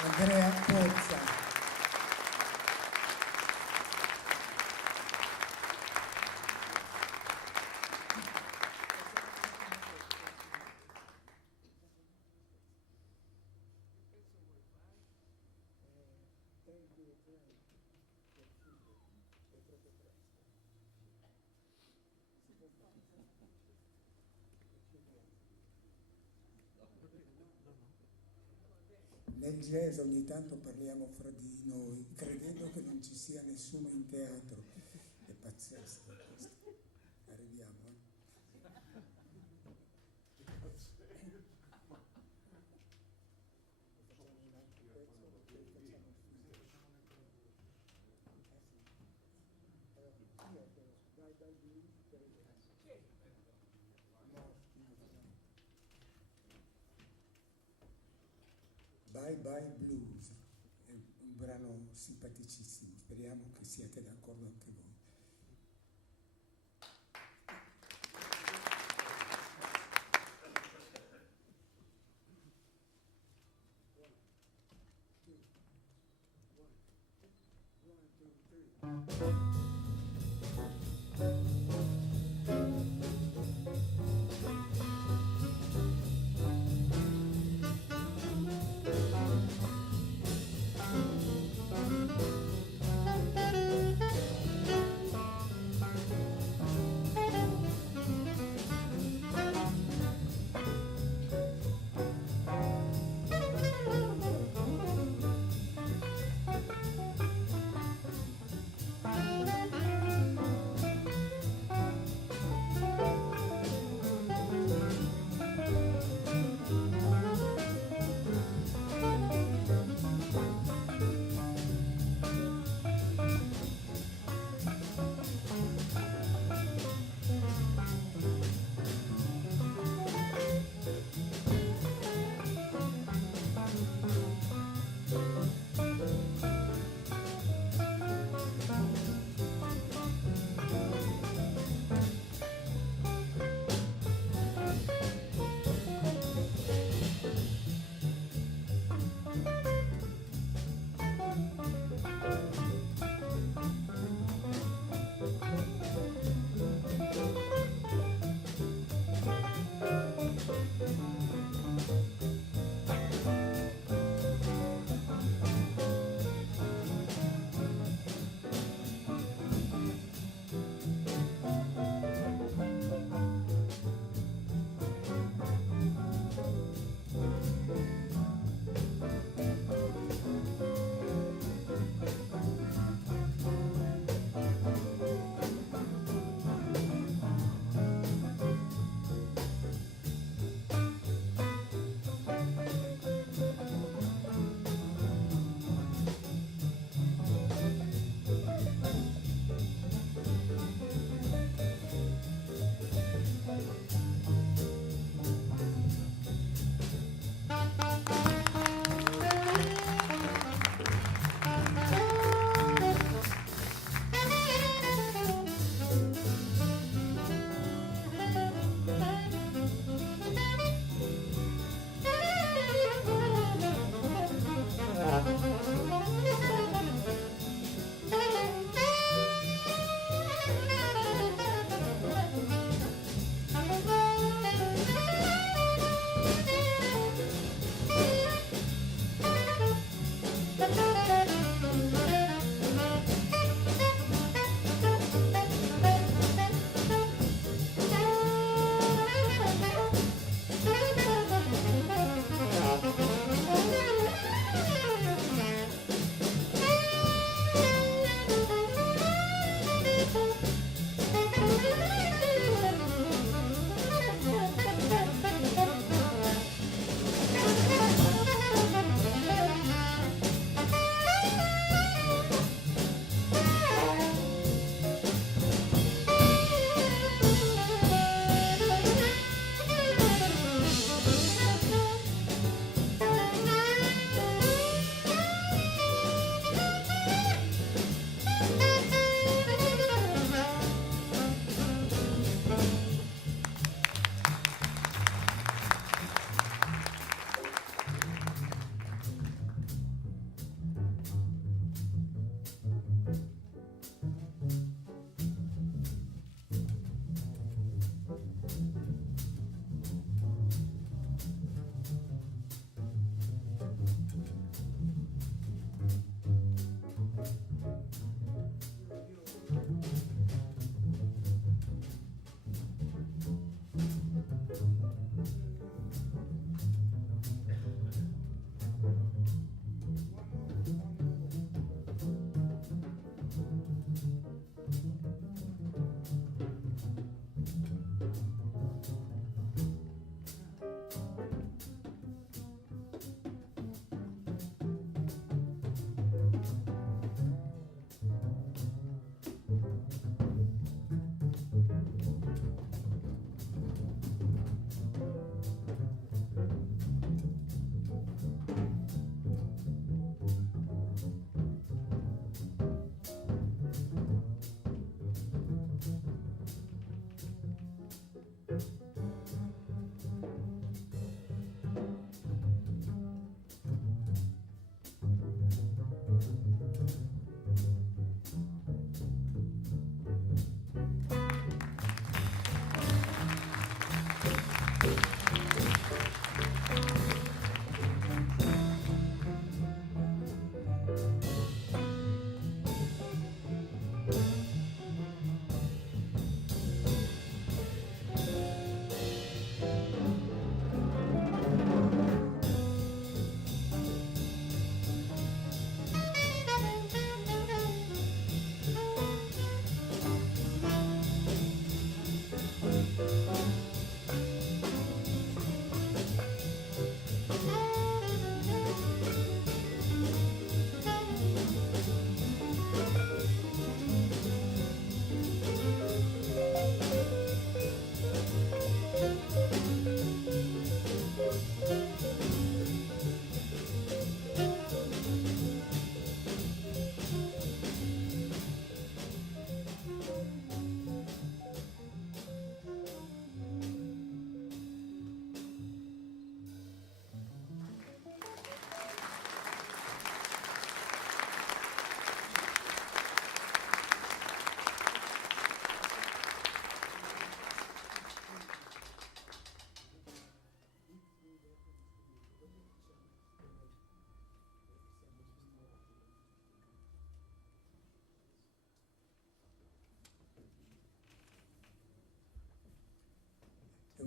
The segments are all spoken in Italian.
Andrea Pozza. Nel jazz ogni tanto parliamo fra di noi, credendo che non ci sia nessuno in teatro. È pazzesco questo. Arriviamo, Bye Bye Blues, è un brano simpaticissimo, speriamo che siate d'accordo anche voi.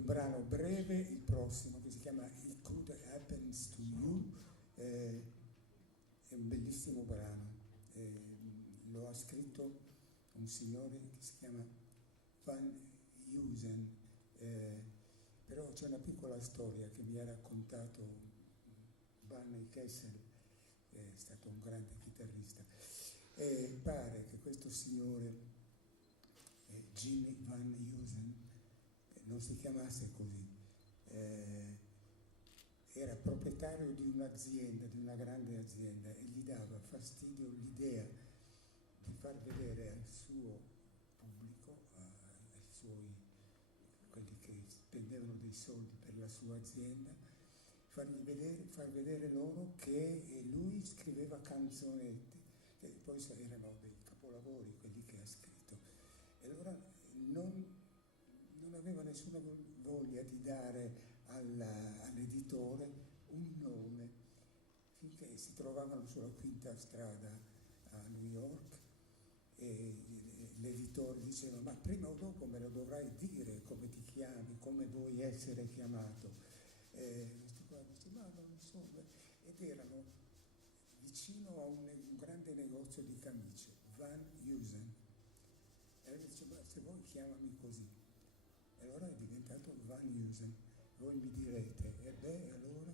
un brano breve, il prossimo, che si chiama It Could Happens to You, è un bellissimo brano, lo ha scritto un signore che si chiama Van Heusen, però c'è una piccola storia che mi ha raccontato Barney Kessel, è stato un grande chitarrista, e pare che questo signore, Jimmy Van Heusen, non si chiamasse così, era proprietario di un'azienda, di una grande azienda, e gli dava fastidio l'idea di far vedere al suo pubblico, ai suoi, quelli che spendevano dei soldi per la sua azienda, far vedere loro che lui scriveva canzonetti, che poi erano dei capolavori quelli che ha scritto. E allora non aveva nessuna voglia di dare all'editore un nome, finché si trovavano sulla Quinta Strada a New York e l'editore diceva: ma prima o dopo me lo dovrai dire come ti chiami, come vuoi essere chiamato. Questo qua dice: ma non so. Ed erano vicino a un grande negozio di camicie, Van Heusen. E allora dice: ma se vuoi chiamami così. E allora è diventato Van Heusen. Voi mi direte: e beh, allora?